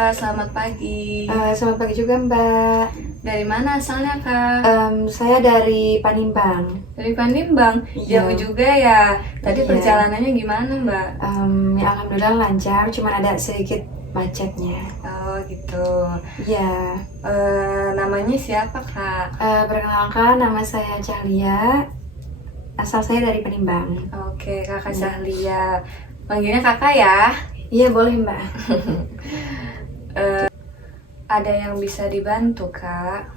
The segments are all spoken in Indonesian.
kakak, selamat pagi. Selamat pagi juga Mbak. Dari mana asalnya kak? Saya dari Panimbang. Dari Palembang, Iya. jauh juga ya. Tadi Iya. perjalanannya gimana mbak? Ya alhamdulillah lancar, cuma ada sedikit macetnya. Oh gitu. Iya. Namanya siapa kak? Perkenalkan, nama saya Cahlia. Asal saya dari Panimbang. Oke, kakak Cahlia. Panggilnya kakak ya? Iya boleh Mbak. Ada yang bisa dibantu kak?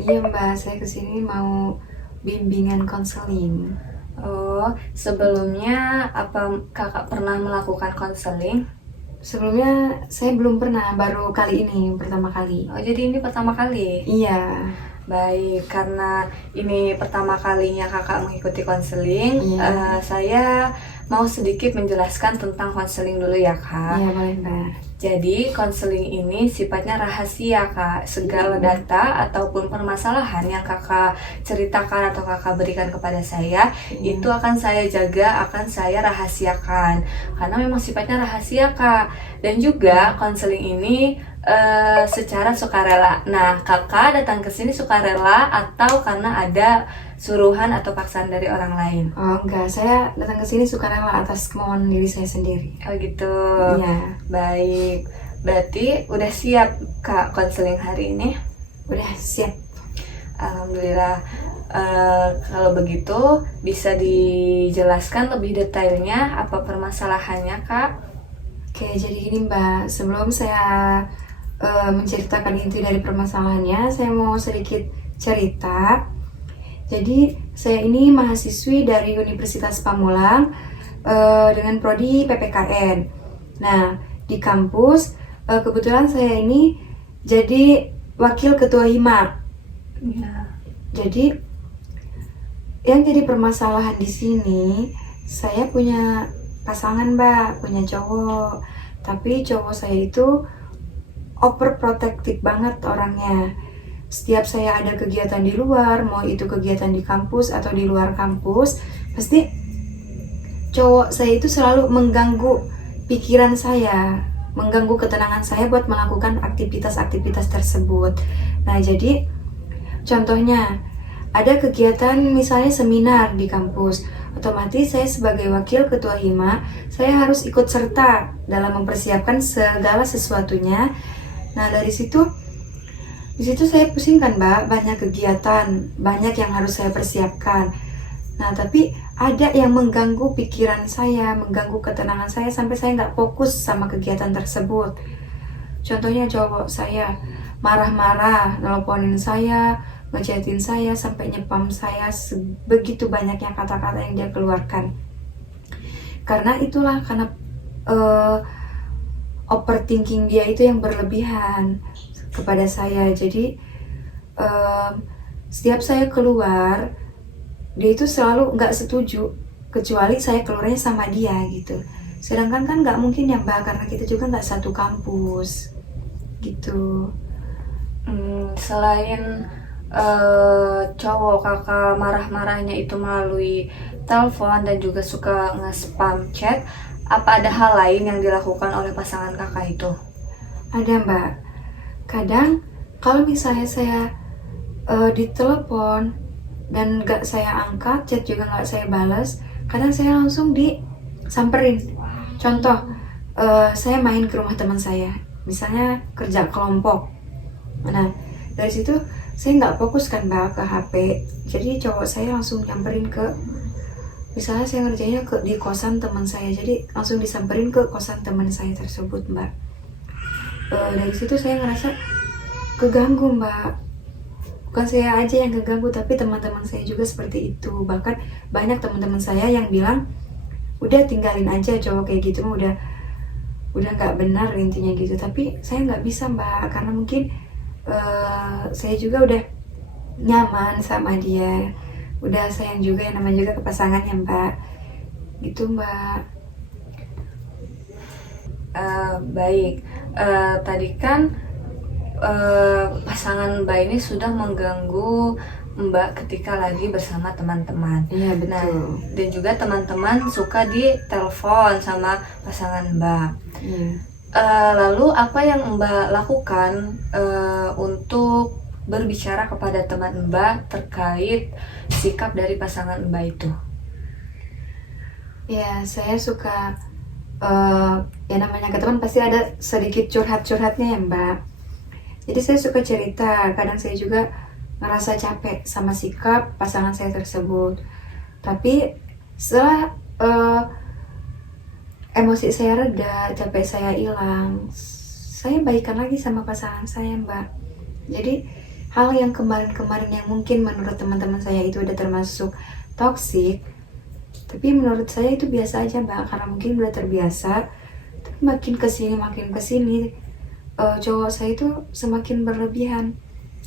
Iya Mbak, saya kesini mau bimbingan konseling. Oh, sebelumnya apa kakak pernah melakukan konseling? Sebelumnya saya belum pernah, baru kali ini pertama kali. Oh, jadi ini pertama kali? Iya. Baik, karena ini pertama kalinya kakak mengikuti konseling, Iya. saya mau sedikit menjelaskan tentang konseling dulu ya kak. Iya boleh Mbak. Jadi konseling ini sifatnya rahasia kak. Segala data ataupun permasalahan yang kakak ceritakan atau kakak berikan kepada saya, itu akan saya jaga, akan saya rahasiakan. Karena memang sifatnya rahasia kak. Dan juga konseling ini secara sukarela. Nah, kakak datang ke sini sukarela atau karena ada suruhan atau paksaan dari orang lain? Oh enggak, saya datang ke sini sukarela atas kemauan diri saya sendiri. Oh gitu. Iya. Baik. Berarti udah siap kak konseling hari ini? Udah siap. Alhamdulillah. Kalau begitu bisa dijelaskan lebih detailnya apa permasalahannya kak? Oke, jadi gini Mbak, sebelum saya menceritakan inti dari permasalahannya, saya mau sedikit cerita. Jadi saya ini mahasiswi dari Universitas Pamulang dengan prodi PPKN. Nah, di kampus kebetulan saya ini jadi wakil ketua HIMA. Ya. Jadi yang jadi permasalahan di sini, saya punya pasangan Mbak, punya cowok. Tapi cowok saya itu overprotective banget orangnya. Setiap saya ada kegiatan di luar, mau itu kegiatan di kampus atau di luar kampus, pasti cowok saya itu selalu mengganggu pikiran saya, mengganggu ketenangan saya buat melakukan aktivitas-aktivitas tersebut. Nah, jadi contohnya ada kegiatan misalnya seminar di kampus, otomatis saya sebagai wakil ketua HIMA, saya harus ikut serta dalam mempersiapkan segala sesuatunya. Nah, di situ saya pusing kan Mbak, banyak kegiatan, banyak yang harus saya persiapkan. Nah, tapi ada yang mengganggu pikiran saya, mengganggu ketenangan saya sampai saya nggak fokus sama kegiatan tersebut. Contohnya cowok saya marah-marah, nelponin saya, ngechatin saya, sampai nyepam saya, begitu banyaknya kata-kata yang dia keluarkan. Karena overthinking dia itu yang berlebihan kepada saya. Jadi setiap saya keluar, dia itu selalu nggak setuju, kecuali saya keluarnya sama dia gitu. Sedangkan kan nggak mungkin ya Mbak, karena kita juga nggak satu kampus gitu. Selain cowok kakak marah-marahnya itu melalui telepon dan juga suka nge-spam chat, apa ada hal lain yang dilakukan oleh pasangan kakak itu? Ada Mbak, kadang kalau misalnya saya ditelepon dan nggak saya angkat, chat juga nggak saya balas, kadang saya langsung disamperin. Contoh, saya main ke rumah teman saya, misalnya kerja kelompok. Nah, dari situ saya nggak fokus kan Mbak ke HP, jadi cowok saya langsung nyamperin ke, misalnya saya ngerjainnya di kosan teman saya, jadi langsung disamperin ke kosan teman saya tersebut Mbak. Dari situ saya ngerasa keganggu Mbak. Bukan saya aja yang keganggu, tapi teman-teman saya juga seperti itu. Bahkan banyak teman-teman saya yang bilang, udah tinggalin aja cowok kayak gitu, udah nggak benar intinya gitu. Tapi saya nggak bisa Mbak, karena mungkin saya juga udah nyaman sama dia, udah sayang juga, yang namanya juga ke pasangannya Mbak, gitu Mbak. Baik, tadi kan pasangan Mbak ini sudah mengganggu Mbak ketika lagi bersama teman-teman. Iya Nah, betul. dan juga teman-teman suka di telepon sama pasangan Mbak. Iya. Lalu apa yang Mbak lakukan untuk berbicara kepada teman Mbak terkait sikap dari pasangan Mbak itu? Ya, saya suka ya namanya ke teman pasti ada sedikit curhat-curhatnya ya Mbak. Jadi saya suka cerita, kadang saya juga ngerasa capek sama sikap pasangan saya tersebut. Tapi setelah emosi saya reda, capek saya hilang, saya baikan lagi sama pasangan saya Mbak. Jadi hal yang kemarin-kemarin yang mungkin menurut teman-teman saya itu udah termasuk toksik, tapi menurut saya itu biasa aja Mbak, karena mungkin udah terbiasa. Tapi makin kesini cowok saya itu semakin berlebihan.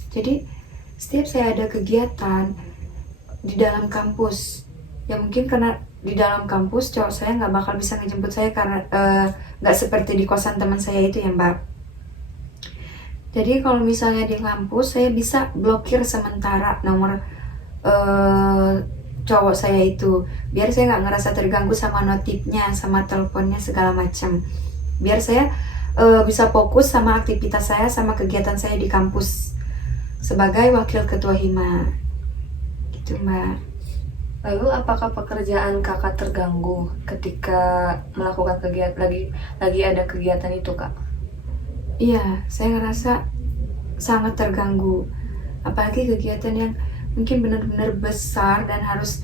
Jadi setiap saya ada kegiatan di dalam kampus, ya mungkin karena di dalam kampus cowok saya nggak bakal bisa ngejemput saya karena nggak seperti di kosan teman saya itu ya Mbak. Jadi kalau misalnya di kampus saya bisa blokir sementara nomor cowok saya itu, biar saya nggak ngerasa terganggu sama notifnya, sama teleponnya segala macam. Biar saya bisa fokus sama aktivitas saya, sama kegiatan saya di kampus sebagai wakil ketua hima. Gitu Mbak. Lalu apakah pekerjaan kakak terganggu ketika melakukan kegiatan lagi ada kegiatan itu, Kak? Iya, saya ngerasa sangat terganggu. Apalagi kegiatan yang mungkin benar-benar besar dan harus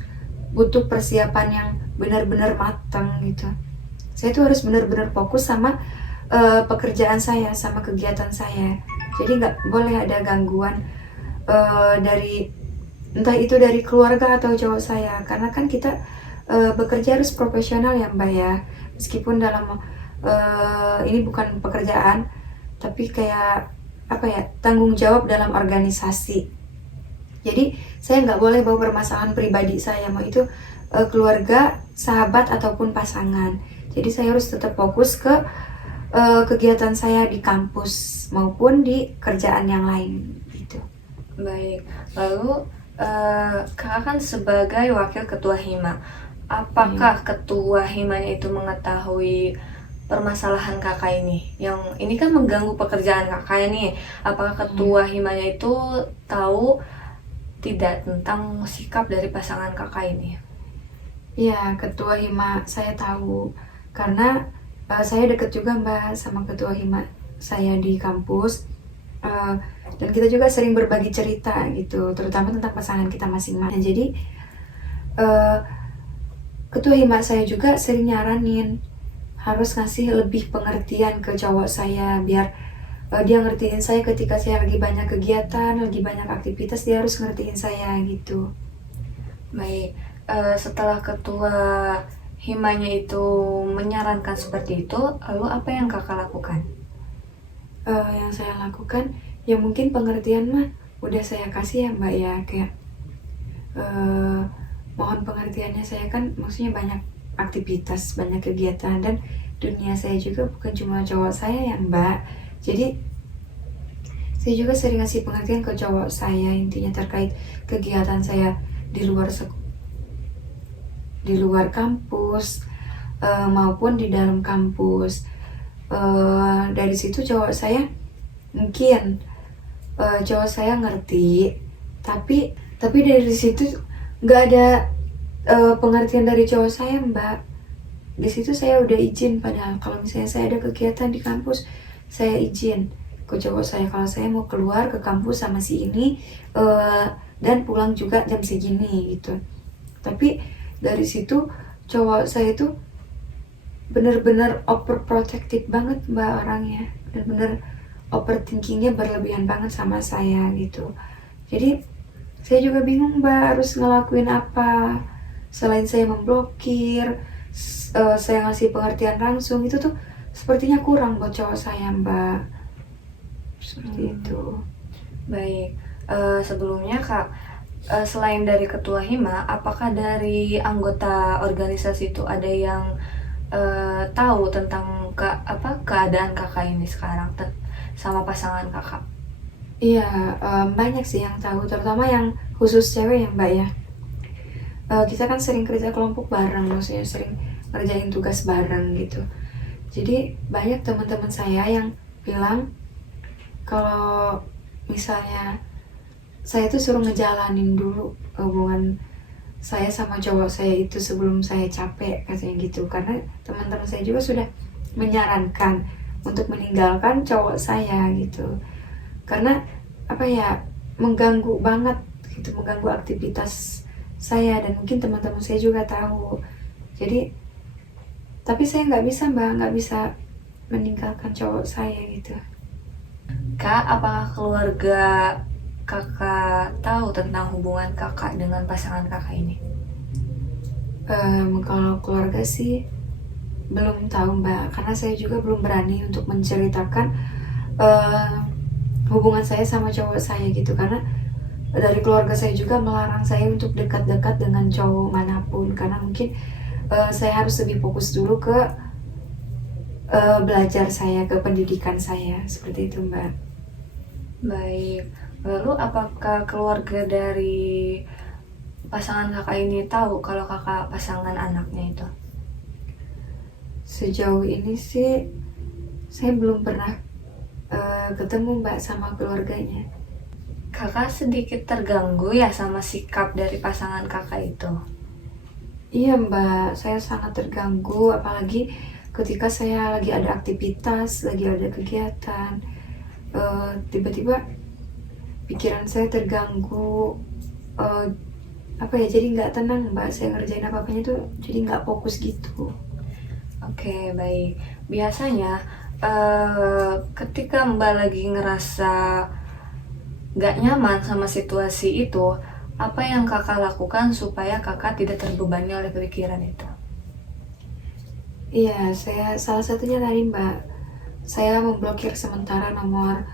butuh persiapan yang benar-benar matang gitu. Saya tuh harus benar-benar fokus sama pekerjaan saya, sama kegiatan saya. Jadi nggak boleh ada gangguan dari entah itu dari keluarga atau cowok saya, karena kan kita bekerja harus profesional ya Mbak ya. Meskipun dalam ini bukan pekerjaan, tapi kayak apa ya, tanggung jawab dalam organisasi. Jadi saya nggak boleh bawa permasalahan pribadi saya, mau itu keluarga, sahabat ataupun pasangan. Jadi saya harus tetap fokus ke kegiatan saya di kampus maupun di kerjaan yang lain gitu. Baik, lalu kakak kan sebagai wakil ketua hima, apakah ketua himanya itu mengetahui permasalahan kakak ini? Yang ini kan mengganggu pekerjaan kakak nih. Apakah ketua himanya itu tahu tidak tentang sikap dari pasangan kakak ini? Iya, ketua hima saya tahu karena saya deket juga Mbak sama ketua hima saya di kampus. Dan kita juga sering berbagi cerita gitu, terutama tentang pasangan kita masing-masing. Jadi ketua hima saya juga sering nyaranin harus ngasih lebih pengertian ke cowok saya, biar dia ngertiin saya ketika saya lagi banyak kegiatan, lagi banyak aktivitas, dia harus ngertiin saya gitu. Baik, setelah ketua himanya itu menyarankan seperti itu, lalu apa yang kakak lakukan? Yang saya lakukan ya mungkin pengertian mah udah saya kasih ya Mbak ya, kayak mohon pengertiannya, saya kan maksudnya banyak aktivitas, banyak kegiatan, dan dunia saya juga bukan cuma cowok saya ya Mbak. Jadi saya juga sering ngasih pengertian ke cowok saya, intinya terkait kegiatan saya di luar kampus maupun di dalam kampus. Dari situ cowok saya mungkin cowok saya ngerti, tapi dari situ nggak ada pengertian dari cowok saya Mbak. Di situ saya udah izin, padahal kalau misalnya saya ada kegiatan di kampus, saya izin ke cowok saya kalau saya mau keluar ke kampus sama si ini dan pulang juga jam segini gitu. Tapi dari situ cowok saya itu bener-bener overprotective banget Mbak orangnya, bener-bener overthinkingnya berlebihan banget sama saya gitu. Jadi saya juga bingung Mbak harus ngelakuin apa. Selain saya memblokir, saya ngasih pengertian langsung, itu tuh sepertinya kurang buat cowok saya Mbak. Seperti itu. Baik, sebelumnya Kak, selain dari ketua hima, apakah dari anggota organisasi itu ada yang tahu tentang keadaan kakak ini sekarang sama pasangan kakak? Iya, banyak sih yang tahu, terutama yang khusus cewek ya Mbak ya. Kita kan sering kerja kelompok bareng, maksudnya sering ngerjain tugas bareng gitu. Jadi banyak teman-teman saya yang bilang kalau misalnya saya tuh suruh ngejalanin dulu hubungan saya sama cowok saya itu sebelum saya capek, katanya gitu. Karena teman-teman saya juga sudah menyarankan untuk meninggalkan cowok saya gitu. Karena apa ya, mengganggu banget gitu, mengganggu aktivitas saya, dan mungkin teman-teman saya juga tahu. Jadi tapi saya nggak bisa mbak, nggak bisa meninggalkan cowok saya gitu. Kak, apakah keluarga kakak tahu tentang hubungan kakak dengan pasangan kakak ini? Kalau keluarga sih belum tahu mbak, karena saya juga belum berani untuk menceritakan eh, hubungan saya sama cowok saya gitu. Karena dari keluarga saya juga melarang saya untuk dekat-dekat dengan cowok manapun, karena mungkin saya harus lebih fokus dulu ke belajar saya, ke pendidikan saya, seperti itu mbak. Baik, lalu apakah keluarga dari pasangan kakak ini tahu kalau kakak pasangan anaknya itu? Sejauh ini sih saya belum pernah ketemu mbak sama keluarganya. Kakak sedikit terganggu ya sama sikap dari pasangan kakak itu? Iya mbak, saya sangat terganggu, apalagi ketika saya lagi ada aktivitas, lagi ada kegiatan, tiba-tiba pikiran saya terganggu, eh, apa ya, jadi nggak tenang mbak, saya ngerjain apa-apanya tuh jadi nggak fokus gitu. Oke, baik. Biasanya ketika Mbak lagi ngerasa gak nyaman sama situasi itu, apa yang kakak lakukan supaya kakak tidak terbebani oleh pikiran itu? Iya, saya salah satunya tadi mbak, saya memblokir sementara nomor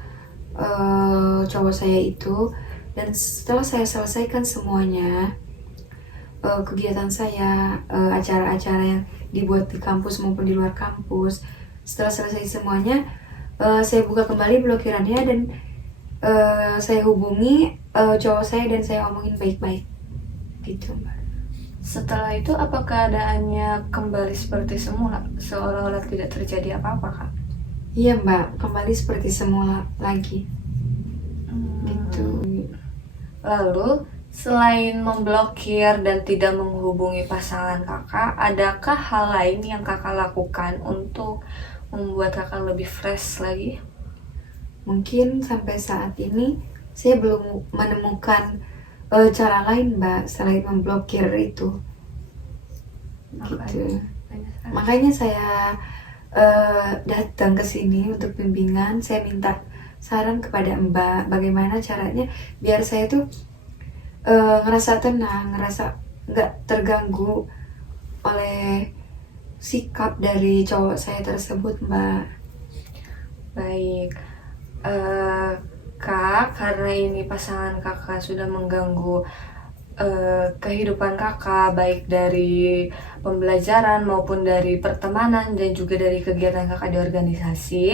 cowok saya itu, dan setelah saya selesaikan semuanya, kegiatan saya, acara-acara yang dibuat di kampus maupun di luar kampus, setelah selesai semuanya, saya buka kembali blokirannya, dan saya hubungi cowok saya dan saya omongin baik-baik gitu mbak. Setelah itu apa keadaannya kembali seperti semula, seolah-olah tidak terjadi apa-apa, Kak? Iya mbak, kembali seperti semula lagi gitu. Lalu, selain memblokir dan tidak menghubungi pasangan kakak, adakah hal lain yang kakak lakukan untuk membuat kakak lebih fresh lagi? Mungkin sampai saat ini saya belum menemukan cara lain mbak selain memblokir itu gitu. Makanya saya datang ke sini untuk bimbingan. Saya minta saran kepada mbak bagaimana caranya biar saya tuh ngerasa tenang, ngerasa nggak terganggu oleh sikap dari cowok saya tersebut mbak. Baik, Kak, karena ini pasangan kakak sudah mengganggu kehidupan kakak, baik dari pembelajaran maupun dari pertemanan dan juga dari kegiatan kakak di organisasi,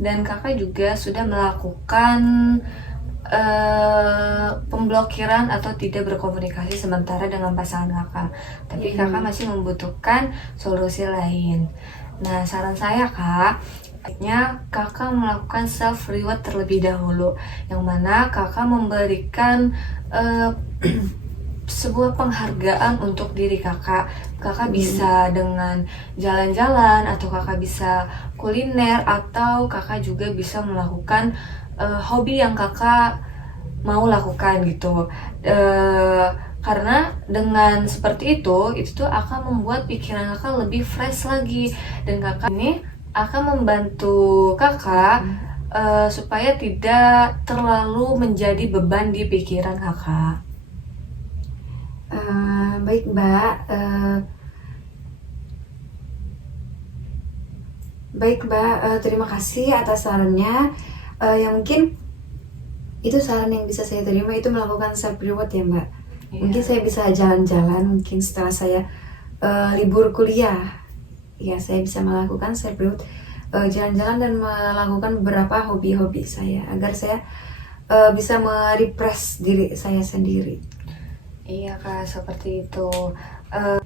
dan kakak juga sudah melakukan pemblokiran atau tidak berkomunikasi sementara dengan pasangan kakak, tapi kakak masih membutuhkan solusi lain. Nah, saran saya kak, baiknya kakak melakukan self reward terlebih dahulu, yang mana kakak memberikan sebuah penghargaan untuk diri kakak. Kakak bisa dengan jalan-jalan, atau kakak bisa kuliner, atau kakak juga bisa melakukan hobi yang kakak mau lakukan gitu. Karena dengan seperti itu tuh akan membuat pikiran kakak lebih fresh lagi, dan kakak ini akan membantu kakak supaya tidak terlalu menjadi beban di pikiran kakak. Baik mbak, terima kasih atas sarannya. Yang mungkin itu saran yang bisa saya terima, itu melakukan self reward ya mbak. Mungkin saya bisa jalan-jalan, mungkin setelah saya libur kuliah, ya saya bisa melakukan self reward, jalan-jalan dan melakukan beberapa hobi-hobi saya agar saya bisa merefresh diri saya sendiri. Iya kak, seperti itu.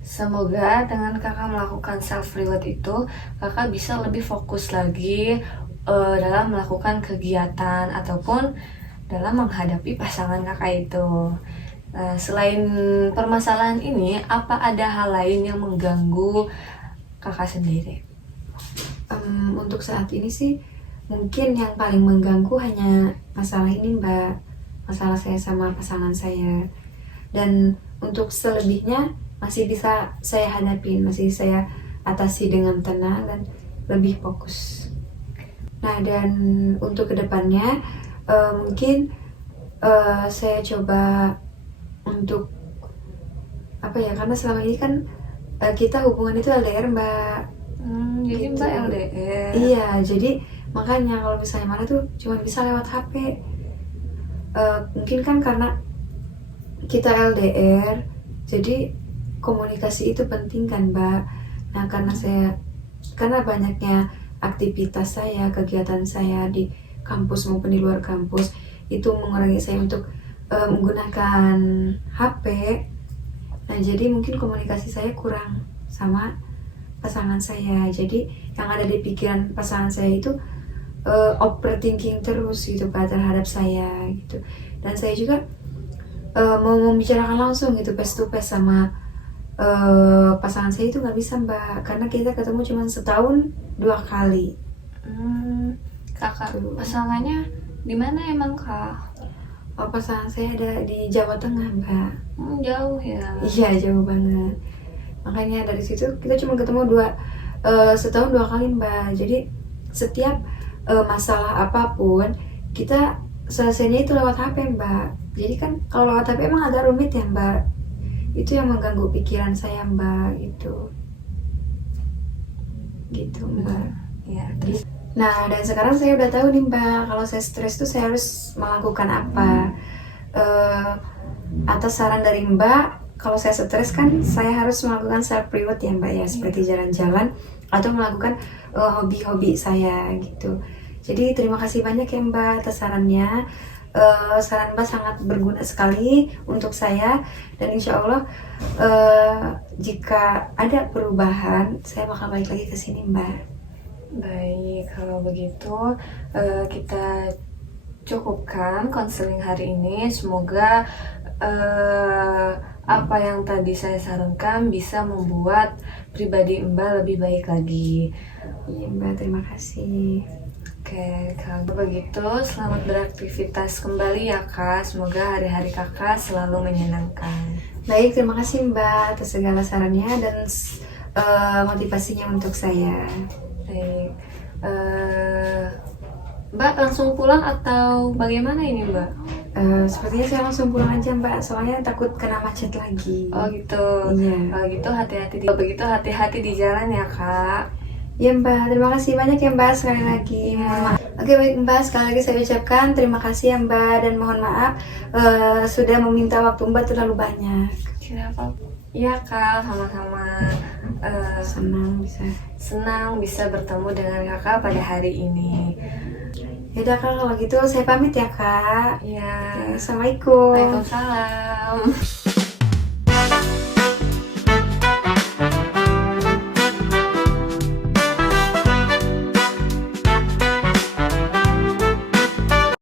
Semoga dengan kakak melakukan self reward itu, kakak bisa lebih fokus lagi dalam melakukan kegiatan ataupun dalam menghadapi pasangan kakak itu. Selain permasalahan ini, apa ada hal lain yang mengganggu kakak sendiri? Untuk saat ini sih mungkin yang paling mengganggu hanya masalah ini Mbak, masalah saya sama pasangan saya. Dan untuk selebihnya masih bisa saya hadapin, masih saya atasi dengan tenang dan lebih fokus. Nah, dan untuk kedepannya mungkin saya coba untuk apa ya, karena selama ini kan kita hubungan itu LDR Mbak. Jadi Gitu. Mbak LDR. Iya, jadi makanya kalau misalnya marah tuh cuma bisa lewat HP. Mungkin kan karena kita LDR, jadi komunikasi itu penting kan Mbak. Nah, karena banyaknya aktivitas saya, kegiatan saya di kampus maupun di luar kampus itu mengurangi saya untuk menggunakan HP. Nah, jadi mungkin komunikasi saya kurang sama pasangan saya. Jadi yang ada di pikiran pasangan saya itu overthinking terus gitu Pak terhadap saya gitu. Dan saya juga mau membicarakan langsung gitu face to face sama pasangan saya itu nggak bisa Mbak, karena kita ketemu cuma setahun 2 kali. Kakak Tuh. pasangannya di mana emang Kak? Pasangan saya ada di Jawa Tengah Mbak. Jauh ya. Iya, jauh banget. Makanya dari situ kita cuma ketemu setahun 2 kali Mbak. Jadi setiap masalah apapun kita selesainya itu lewat HP Mbak. Jadi kan kalau lewat HP emang agak rumit ya Mbak. Itu yang mengganggu pikiran saya Mbak, gitu Mbak. Ya, terus Nah, dan sekarang saya udah tahu nih Mbak, kalau saya stres tuh saya harus melakukan apa. Atas saran dari Mbak, kalau saya stres kan saya harus melakukan self reward ya Mbak ya, seperti jalan-jalan atau melakukan hobi-hobi saya gitu. Jadi terima kasih banyak ya Mbak atas sarannya. Saran Mbak sangat berguna sekali untuk saya, dan insya Allah jika ada perubahan saya bakal balik lagi ke sini Mbak. baik, kalau begitu kita cukupkan konseling hari ini. Semoga apa yang tadi saya sarankan bisa membuat pribadi Mbak lebih baik lagi. Iya Mbak, terima kasih. Oke, kalau begitu selamat beraktivitas kembali ya Kak. Semoga hari-hari Kakak selalu menyenangkan. Baik, terima kasih Mbak atas segala sarannya dan motivasinya untuk saya. Baik, Mbak langsung pulang atau bagaimana ini Mbak? Sepertinya saya langsung pulang aja Mbak, soalnya takut kena macet lagi. Oh gitu. Iya. Kalau gitu hati-hati di jalan ya Kak. Ya Mbak, terima kasih banyak ya Mbak sekali lagi. Mohon maaf. Oke baik Mbak, sekali lagi saya ucapkan terima kasih ya Mbak, dan mohon maaf sudah meminta waktu Mbak terlalu banyak. Tidak apa. Iya Kak, sama-sama. Senang bisa bertemu dengan Kakak pada hari ini. Yaudah Kak, kalau gitu saya pamit ya Kak. Iya. Assalamualaikum. Waalaikumsalam.